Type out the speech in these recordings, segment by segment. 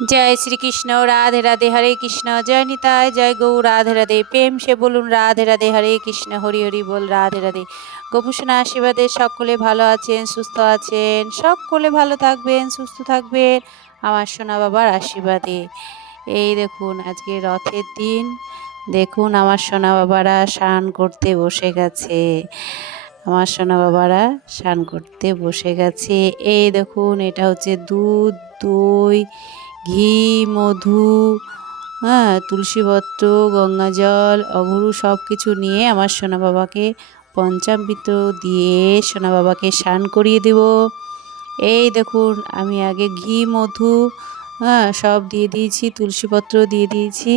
जय श्री कृष्ण। राधे राधे। हरे कृष्ण। जय निताय। जय गौ। राधे राधे। प्रेम से बोलুন রাধে রাধে। হরে কৃষ্ণ। হরি হরি বল। রাধে রাধে। গোপুসোনা আশীর্বাদে সকলে ভালো আছেন, সুস্থ আছেন, সকলে ভালো থাকবেন, সুস্থ থাকবেন আমার সোনা বাবার আশীর্বাদে। এই দেখুন আজকে রথের দিন। দেখুন আমার সোনা বাবারা স্নান করতে বসে গেছে। আমার সোনা বাবারা স্নান করতে বসে গেছে। এই দেখুন এটা হচ্ছে দুধ, দই, ঘি, মধু, হ্যাঁ, তুলসীপত্র, গঙ্গা জল, অঘরু সব কিছু নিয়ে আমার সোনা বাবাকে পঞ্চামৃত দিয়ে সোনা বাবাকে স্নান করিয়ে দেব। এই দেখুন আমি আগে ঘি, মধু, হ্যাঁ, সব দিয়ে দিয়েছি, তুলসীপত্র দিয়ে দিয়েছি।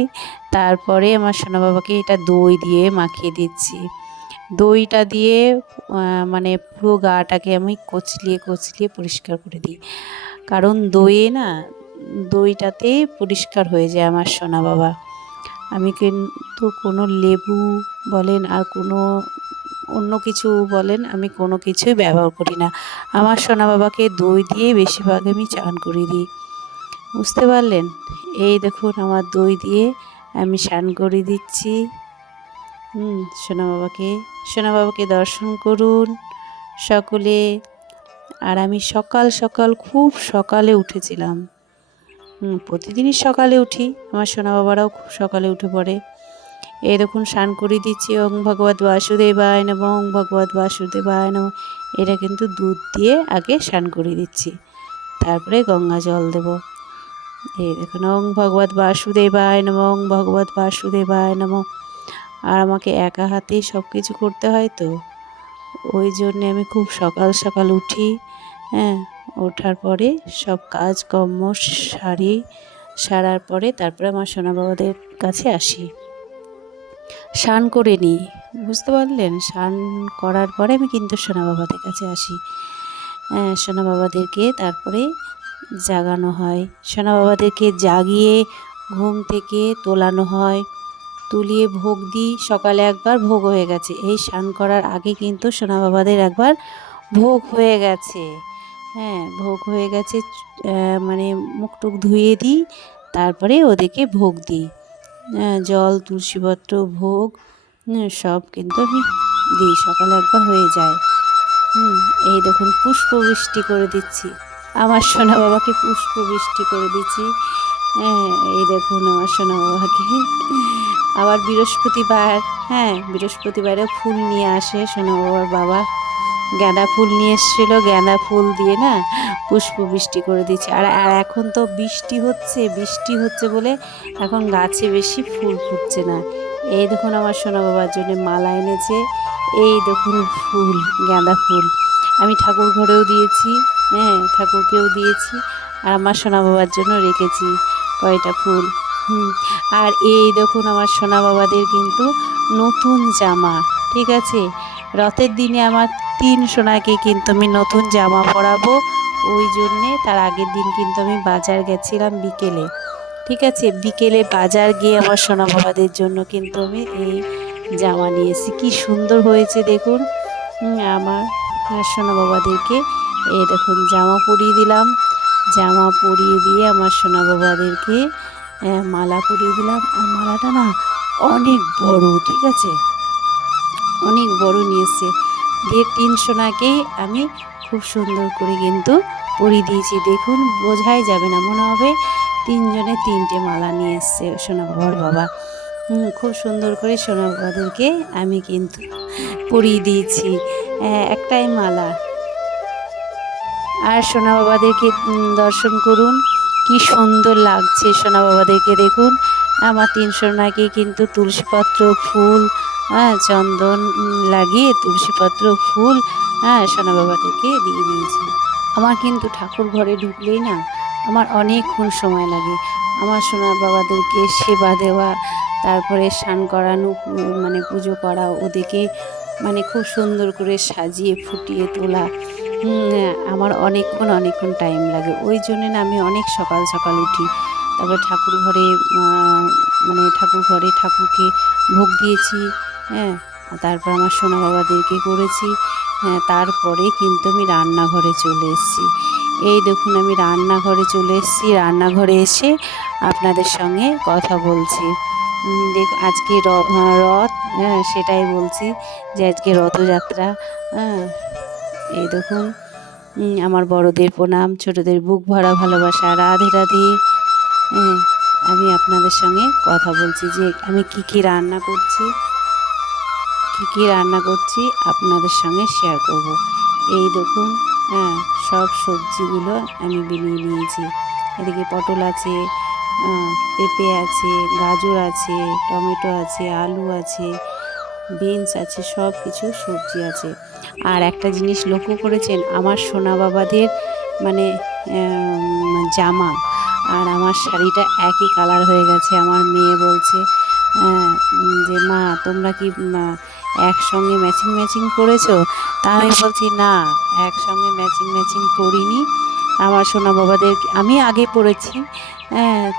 তারপরে আমার সোনা বাবাকে এটা দই দিয়ে মাখিয়ে দিচ্ছি। দইটা দিয়ে মানে পুরো গাটাকে আমি কচলিয়ে কচলিয়ে পরিষ্কার করে দিই, কারণ দইটাতে পরিষ্কার হয়ে যায় আমার সোনা বাবা। আমি কিন্তু কোনো লেবু বলেন আর কোনো অন্য কিছু বলেন, আমি কোনো কিছুই ব্যবহার করি না। আমার সোনা বাবাকে দই দিয়ে বেশিরভাগ আমি চান করিয়ে দিই। বুঝতে পারলেন? এই দেখুন আমার দই দিয়ে আমি স্নান করিয়ে দিচ্ছি। সোনা বাবাকে দর্শন করুন সকলে। আর আমি সকাল সকাল খুব সকালে উঠেছিলাম। প্রতিদিনই সকালে উঠি, আমার সোনা বাবারাও খুব সকালে উঠে পড়ে। এই দেখুন স্নান করিয়ে দিচ্ছি। ওং ভগবত বাসুদেবায় নমঃ, ওং ভগবত বাসুদেবায় নমঃ। এটা কিন্তু দুধ দিয়ে আগে স্নান করিয়ে দিচ্ছি, তারপরে গঙ্গা জল দেব। এই দেখুন ওং ভগবত বাসুদেবায় নমঃ, ওং ভগবত বাসুদেবায় নমঃ। আর আমাকে একা হাতেই সব কিছু করতে হয়, তো ওই জন্যে আমি খুব সকাল সকাল উঠি। হ্যাঁ, ওঠার পরে সব কাজকর্ম সারার পরে তারপরে আমার সোনা বাবাদের কাছে আসি, স্নান করে নিই। বুঝতে পারলেন? স্নান করার পরে আমি কিন্তু সোনা বাবাদের কাছে আসি। হ্যাঁ, সোনা বাবাদেরকে তারপরে জাগানো হয়, সোনা বাবাদেরকে জাগিয়ে ঘুম থেকে তোলানো হয়, তুলিয়ে ভোগ দিই। সকালে একবার ভোগ হয়ে গেছে, এই স্নান করার আগে কিন্তু সোনা বাবাদের একবার ভোগ হয়ে গেছে। হ্যাঁ, ভোগ হয়ে গেছে, মানে মুখ টুক ধুয়ে দিই, তারপরে ওদেরকে ভোগ দিই। জল, তুলসীপত্র, ভোগ সব কিন্তু আমি দিই, সকালে একবার হয়ে যায়। এই দেখুন পুষ্প বৃষ্টি করে দিচ্ছি, আমার সোনা বাবাকে পুষ্প বৃষ্টি করে দিচ্ছি। হ্যাঁ, এই দেখুন আমার সোনা বাবাকে। আবার বৃহস্পতিবার, হ্যাঁ, বৃহস্পতিবারে ফুল নিয়ে আসে সোনা বাবার বাবা, গাঁদা ফুল নিয়ে এসেছিলো, গাঁদা ফুল দিয়ে না পুষ্প বৃষ্টি করে দিচ্ছে। আর এখন তো বৃষ্টি হচ্ছে বলে এখন গাছে বেশি ফুল ফুটছে না। এই দেখুন আমার সোনা বাবার জন্য মালা এনেছে, এই দেখুন ফুল, গাঁদা ফুল আমি ঠাকুর ঘরেও দিয়েছি, হ্যাঁ, ঠাকুরকেও দিয়েছি, আর আমার সোনা বাবার জন্য রেখেছি কয়টা ফুল। আর এই দেখুন আমার সোনা বাবাদের কিন্তু নতুন জামা, ঠিক আছে? রথের দিনে আমার 3 সোনাকে কিন্তু আমি নতুন জামা পরাবো, ওই জন্যে তার আগের দিন কিন্তু আমি বাজার গেছিলাম বিকেলে, ঠিক আছে? বিকেলে বাজার গিয়ে আমার সোনা বাবাদের জন্য কিন্তু আমি এই জামা নিয়ে এসেছি। কী সুন্দর হয়েছে দেখুন। আমার সোনা বাবাদেরকে এই দেখুন জামা পরিয়ে দিলাম, জামা পরিয়ে দিয়ে আমার সোনা বাবাদেরকে মালা পরিয়ে দিলাম। আর মালাটা না অনেক বড়, ঠিক আছে? অনেক বড় নিয়ে এসছে দিয়ে 3 সোনাকেই আমি খুব সুন্দর করে কিন্তু পরিয়ে দিয়েছি। দেখুন বোঝাই যাবে না, মনে হবে 3 জনে 3টে মালা নিয়ে এসছে সোনা বাবার বাবা। খুব সুন্দর করে সোনা বাবাদেরকে আমি কিন্তু পরিয়ে দিয়েছি একটাই মালা। আর সোনা বাবাদেরকে দর্শন করুন, কি সুন্দর লাগছে সোনা বাবাদেরকে। দেখুন আমার 3 সোনাকে কিন্তু তুলসীপত্র, ফুল, চন্দন লাগিয়ে তুলসীপত্র, ফুল, সোনা বাবাদেরকে দিয়ে দিয়েছি। আমার কিন্তু ঠাকুর ঘরে ঢুকলেই না আমার অনেকক্ষণ সময় লাগে। আমার সোনা বাবাদেরকে সেবা দেওয়া, তারপরে স্নান করানো, মানে পুজো করা, ওদেরকে মানে খুব সুন্দর করে সাজিয়ে ফুটিয়ে তোলা, আমার অনেকক্ষণ টাইম লাগে। ওই জন্যে না আমি অনেক সকাল সকাল উঠি। তারপরে ঠাকুর ঘরে মানে ঠাকুরকে ভোগ দিয়েছি, হ্যাঁ, তারপর আমার সোনা বাবাদেরকে করেছি, হ্যাঁ, তারপরে কিন্তু আমি রান্নাঘরে চলে এসেছি। এই দেখুন আমি রান্নাঘরে চলে এসেছি, রান্নাঘরে এসে আপনাদের সঙ্গে কথা বলছি। দেখ আজকে রথ, হ্যাঁ সেটাই বলছি যে আজকে রথযাত্রা। হ্যাঁ এই দেখুন আমার বড়দের প্রণাম, ছোটদের বুক ভরা ভালোবাসা, রাধে রাধে। হ্যাঁ আমি আপনাদের সঙ্গে কথা বলছি যে আমি কি রান্না করছি, কি রান্না করছি আপনাদের সঙ্গে শেয়ার করব। এই দেখুন, হ্যাঁ সব সবজিগুলো আমি বিনিয়ে নিয়েছি। এদিকে পটল আছে, পেঁপে আছে, গাজর আছে, টমেটো আছে, আলু আছে, বিনস আছে, সব কিছু সবজি আছে। আর একটা জিনিস লক্ষ্য করেছেন, আমার সোনা বাবাদের মানে জামা আর আমার শাড়িটা একই কালার হয়ে গেছে। আমার মেয়ে বলছে যে মা তোমরা কি একসঙ্গে ম্যাচিং ম্যাচিং পরেছো? তা আমি বলছি না, একসঙ্গে ম্যাচিং ম্যাচিং পরিনি। আমার সোনা বাবাদেরকে আমি আগে পরেছি,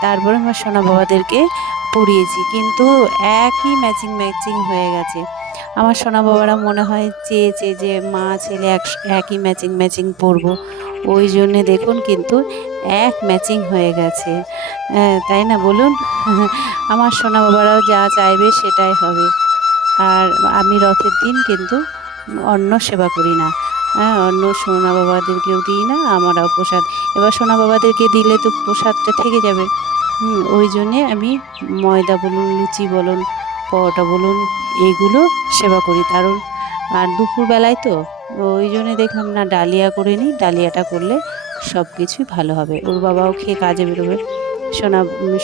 তারপরে আমার সোনা বাবাদেরকে পরিয়েছি, কিন্তু একই ম্যাচিং ম্যাচিং হয়ে গেছে। আমার সোনা বাবারা মনে হয় চেয়েছে যে মা ছেলে একই ম্যাচিং ম্যাচিং পরবো, ওই জন্যে দেখুন কিন্তু এক ম্যাচিং হয়ে গেছে। তাই না বলুন? আমার সোনা বাবারাও যা চাইবে সেটাই হবে। আর আমি রথের দিন কিন্তু অন্ন সেবা করি না, অন্য সোনা বাবাদেরকেও দিই না, আমরাও প্রসাদ, এবার সোনা বাবাদেরকে দিলে তো প্রসাদটা থেকে যাবে। ওই জন্যে আমি ময়দা বলুন, লুচি বলুন, পরোটা বলুন, এগুলো সেবা করি। কারণ আর দুপুরবেলায় তো ওই জন্যে দেখলাম না ডালিয়া করে নিই, ডালিয়াটা করলে সব কিছুই ভালো হবে। ওর বাবাও খেয়ে কাজে বেরোবে,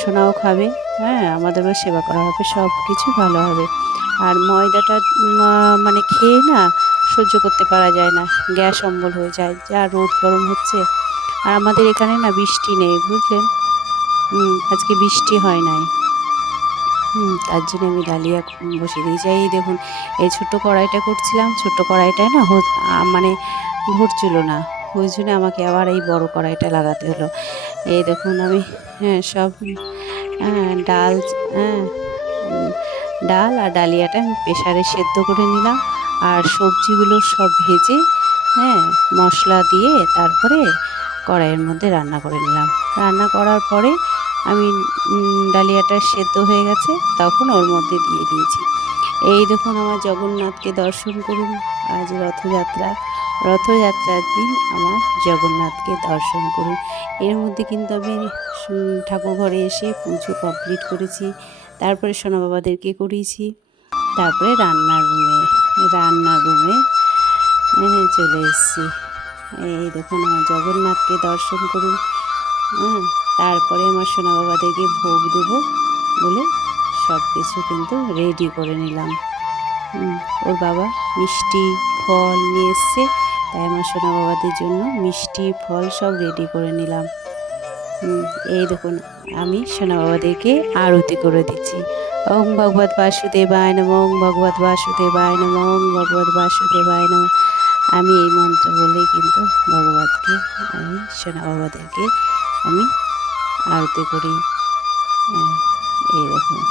সোনাও খাবে, হ্যাঁ আমাদেরও সেবা করা হবে, সব কিছু ভালো হবে। আর ময়দাটা মানে খেয়ে না সহ্য করতে পারা যায় না, গ্যাস অম্বল হয়ে যায়, যা রোদ গরম হচ্ছে। আর আমাদের এখানে না বৃষ্টি নেই বুঝলেন, আজকে বৃষ্টি হয় নাই। তার জন্য আমি ডালিয়া বসিয়ে দিয়েছি। এই দেখুন এই ছোট্ট কড়াইটা করছিলাম, ছোট্ট কড়াইটায় না মানে ধরছিল না, ওই জন্য আমাকে আবার এই বড় কড়াইটা লাগাতে হলো। এই দেখুন আমি সব ডাল, হ্যাঁ ডাল আর ডালিয়াটা আমি প্রেসারে সেদ্ধ করে নিলাম, আর সবজিগুলো সব ভেজে মশলা দিয়ে তারপরে কড়াইয়ের মধ্যে রান্না করে নিলাম। রান্না করার পরে আমি ডালিয়াটা সেদ্ধ হয়ে গেছে, তখন ওর মধ্যে দিয়ে দিয়েছি। এই দেখুন আমার জগন্নাথকে দর্শন করুন, আজ রথযাত্রা, রথযাত্রার দিন আমার জগন্নাথকে দর্শন করুন। এর মধ্যে কিন্তু আমি ঠাকুর ঘরে এসে পুজো কমপ্লিট করেছি, তারপরে সোনা বাবাদেরকে করিয়েছি, তারপরে রান্নার রুমে চলে এসেছি। এই দেখুন আমার জগন্নাথকে দর্শন করুন। তারপরে আমার সোনা বাবাদেরকে ভোগ দেবো বলে সব কিছু কিন্তু রেডি করে নিলাম। ওর বাবা মিষ্টি ফল নিয়ে এসছে, তাই আমার সোনা বাবাদের জন্য মিষ্টি ফল সব রেডি করে নিলাম। এই দেখুন আমি সোনা বাবাদেরকে আরতি করে দিচ্ছি। ওং ভগবত বাসুদেবায় নমঃ, ওং ভগবত বাসুদেবায় নমঃ, ওং ভগবত বাসুদেবায় নমঃ। আমি এই মন্ত্র বলেই কিন্তু ভগবতকে, আমি সোনা বাবাদেরকে আমি আরতি করি। এই দেখুন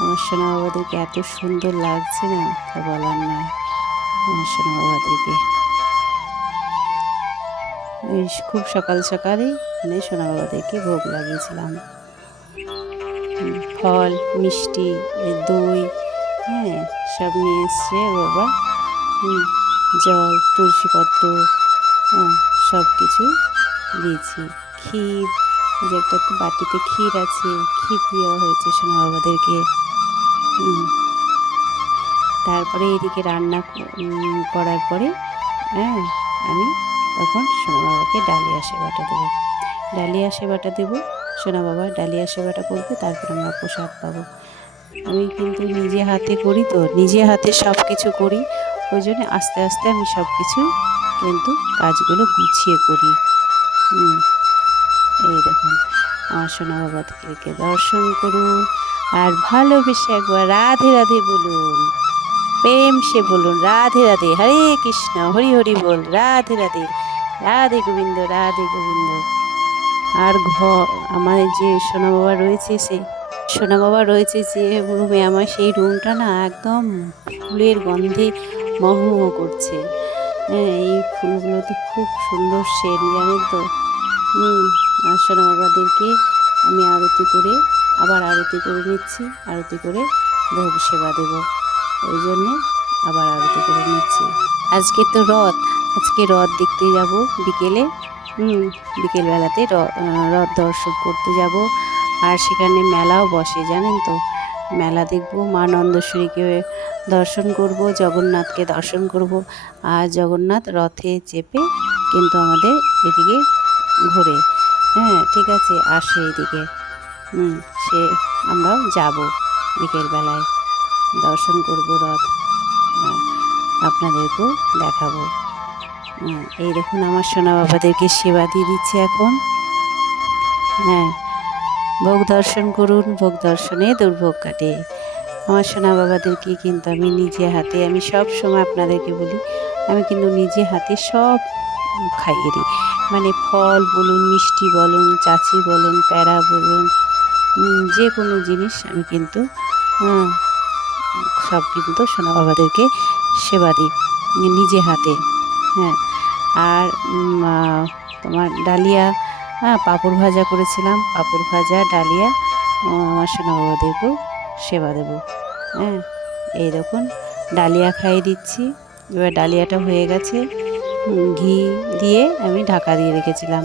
আমার সোনা বাবাদেরকে এত সুন্দর লাগছে না, তা বলার নয়। আমার সোনা বাবাদেরকে খুব সকাল সকালেই মানে সোনা বাবাদেরকে ভোগ লাগিয়েছিলাম। ফল, মিষ্টি, দই, সব নিয়ে এসছে বাবা, জল, তুলসীপত্র, সব কিছু দিয়েছি। ক্ষীর, যে একটা বাটিতে ক্ষীর আছে, ক্ষীর দেওয়া হয়েছে সোনা বাবাদেরকে। তারপরে এদিকে রান্না করার পরে আমি তখন সোনা বাবাকে ডালিয়া সেবাটা দেবো, ডালিয়া সেবাটা দেবো, সোনা বাবা ডালিয়া সেবাটা করবে, তারপর আমরা প্রসাদ পাবো। আমি কিন্তু নিজে হাতে করি, তো নিজে হাতে সব কিছু করি, ওই জন্য আস্তে আস্তে আমি সব কিছু কিন্তু কাজগুলো গুছিয়ে করি। এই দেখুন আমার সোনা বাবাকে দর্শন করুন, আর ভালোবেসে একবার রাধে রাধে বলুন, প্রেম সে বলুন রাধে রাধে, হরে কৃষ্ণ হরি হরি বল, রাধে রাধে, রাধে গোবিন্দ রাধে গোবিন্দ। আর আমার যে সোনা বাবা রয়েছে, যে রুমে, আমার সেই রুমটা না একদম ফুলের গন্ধে মহমহ করছে। হ্যাঁ, এই ফুলগুলো তো খুব সুন্দর সেন্ট, জানেন তো। আর সোনা বাবাদেরকে আমি আরতি করে আবার আরতি করে নিচ্ছি, আরতি করে ভোগ সেবা দেব, ওই জন্যে আবার আরতি করে নিচ্ছি। আজকে তো রথ, আজকে রথ দেখতে যাব বিকেলে। বিকেলবেলাতে রথ দর্শন করতে যাব। আর সেখানে মেলাও বসে, জানেন তো। মেলা দেখব, মা নন্দেশ্বরীকে দর্শন করব, জগন্নাথকে দর্শন করব। আর জগন্নাথ রথে চেপে কিন্তু আমাদের এদিকে ঘোরে। হ্যাঁ, ঠিক আছে, আসে এদিকে। সে আমরাও যাব বিকেলবেলায়, দর্শন করব রথ, আর আপনাদেরকেও দেখাবো। এই দেখুন আমার সোনা বাবাদেরকে সেবা দিয়ে দিচ্ছে এখন। হ্যাঁ, ভোগ দর্শন করুন, ভোগ দর্শনে দুর্ভোগ কাটে। আমার সোনা বাবাদেরকে কিন্তু আমি নিজে হাতে, আমি সব সময় আপনাদেরকে বলি, আমি কিন্তু নিজে হাতে সব খাইয়ে দিই। মানে ফল বলুন, মিষ্টি বলুন, চাচি বলুন, প্যাড়া বলুন, যে কোনো জিনিস আমি কিন্তু সব কিন্তু সোনা বাবাদেরকে সেবা দিই নিজে হাতে। হ্যাঁ, আর তোমার ডালিয়া, পাঁপড় ভাজা করেছিলাম, পাঁপড় ভাজা, ডালিয়া আমার সোনা বাবাদেরকেও সেবা দেবো। হ্যাঁ, এই দেখুন ডালিয়া খাইয়ে দিচ্ছি। এবার ডালিয়াটা হয়ে গেছে, ঘি দিয়ে আমি ঢাকা দিয়ে রেখেছিলাম।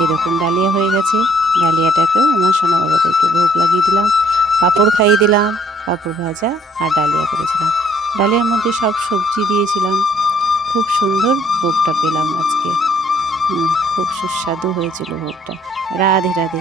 এই দেখুন ডালিয়া হয়ে গেছে, ডালিয়াটাকেও আমার সোনা বাবাদেরকে ভোগ লাগিয়ে দিলাম। পাঁপড় খাইয়ে দিলাম, পাঁপড় ভাজা আর ডালিয়া করেছিলাম। ডালিয়ার মধ্যে সব সবজি দিয়েছিলাম, খুব সুন্দর ভোগটা পেলাম আজকে। খুব সুস্বাদু হয়েছিল ভোগটা। রাধে রাধে।